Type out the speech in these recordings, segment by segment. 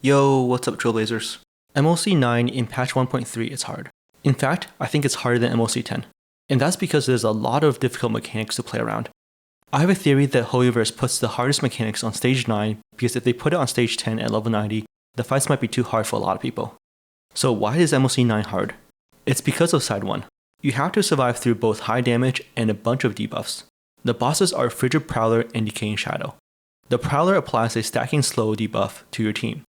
Yo, what's up Trailblazers? MOC 9 in patch 1.3 is hard. In fact, I think it's harder than MOC 10. And that's because there's a lot of difficult mechanics to play around. I have a theory that Hoyoverse puts the hardest mechanics on stage 9 because if they put it on stage 10 at level 90, the fights might be too hard for a lot of people. So why is MOC 9 hard? It's because of side 1. You have to survive through both high damage and a bunch of debuffs. The bosses are Frigid, Prowler, and Decaying Shadow. The Prowler applies a stacking slow debuff to your team.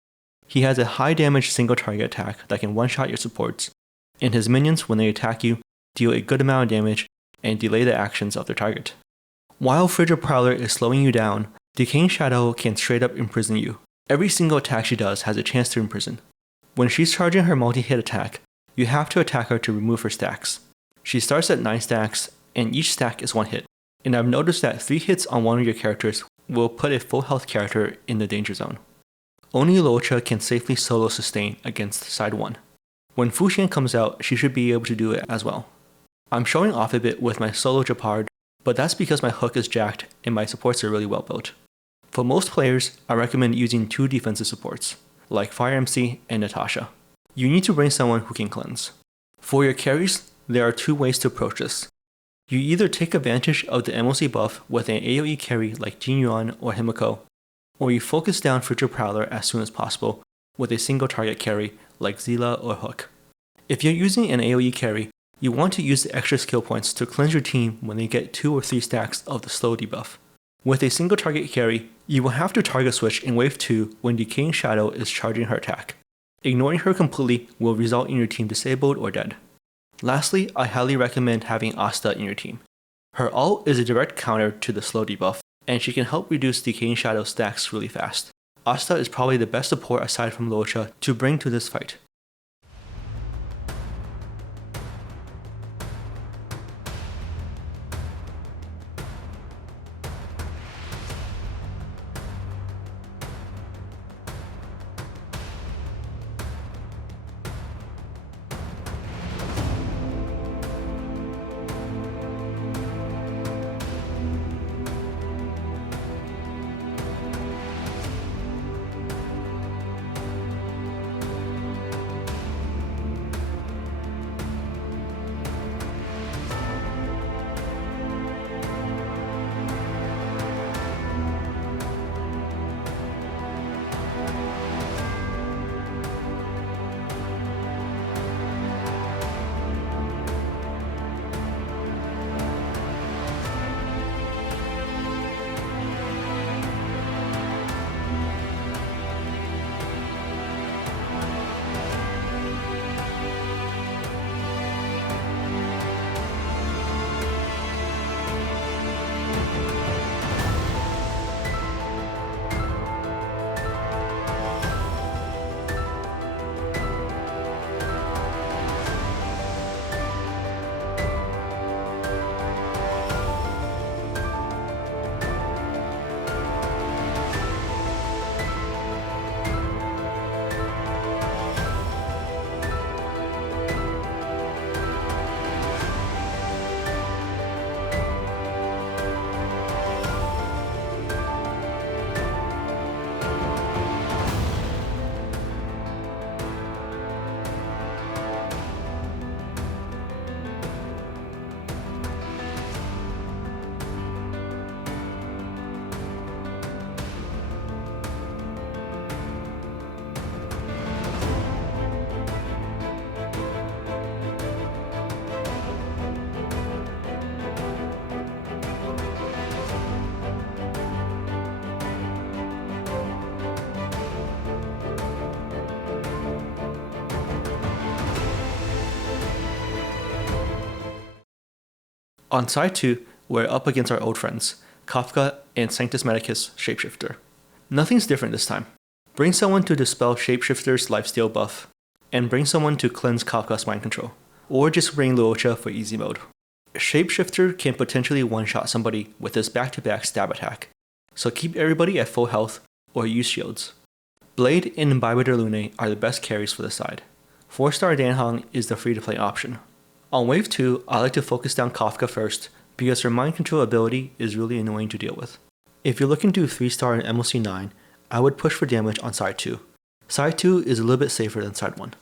He has a high damage single target attack that can one-shot your supports, and his minions, when they attack you, deal a good amount of damage and delay the actions of their target. While Frigid Prowler is slowing you down, Decaying Shadow can straight up imprison you. Every single attack she does has a chance to imprison. When she's charging her multi-hit attack, you have to attack her to remove her stacks. She starts at 9 stacks, and each stack is 1 hit. And I've noticed that 3 hits on one of your characters will put a full health character in the danger zone. Only Luocha can safely solo sustain against side 1. When Sushang comes out, she should be able to do it as well. I'm showing off a bit with my solo Gepard, but that's because my hook is jacked and my supports are really well built. For most players, I recommend using 2 defensive supports, like Fire MC and Natasha. You need to bring someone who can cleanse. For your carries, there are 2 ways to approach this. You either take advantage of the MOC buff with an AoE carry like Tingyun or Himiko, or you focus down Frigid Prowler as soon as possible with a single target carry like Zila or Hook. If you're using an AoE carry, you want to use the extra skill points to cleanse your team when they get 2 or 3 stacks of the slow debuff. With a single target carry, you will have to target switch in wave 2 when Decaying Shadow is charging her attack. Ignoring her completely will result in your team disabled or dead. Lastly, I highly recommend having Asta in your team. Her ult is a direct counter to the slow debuff, and she can help reduce Decaying Shadow stacks really fast. Asta is probably the best support aside from Luocha to bring to this fight. On side 2, we're up against our old friends, Kafka and Sanctus Medicus Shapeshifter. Nothing's different this time. Bring someone to dispel Shapeshifter's lifesteal buff, and bring someone to cleanse Kafka's mind control, or just bring Luocha for easy mode. Shapeshifter can potentially one-shot somebody with his back-to-back stab attack, so keep everybody at full health or use shields. Blade and Imbibitor Lune are the best carries for the side. 4-star Danhong is the free-to-play option. On wave 2, I like to focus down Kafka first because her mind control ability is really annoying to deal with. If you're looking to 3-star in MOC 9, I would push for damage on side 2. Side 2 is a little bit safer than side 1.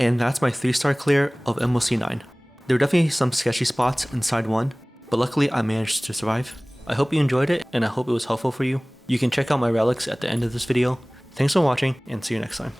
And that's my 3-star clear of MOC 9. There were definitely some sketchy spots in side 1, but luckily I managed to survive. I hope you enjoyed it, and I hope it was helpful for you. You can check out my relics at the end of this video. Thanks for watching, and see you next time.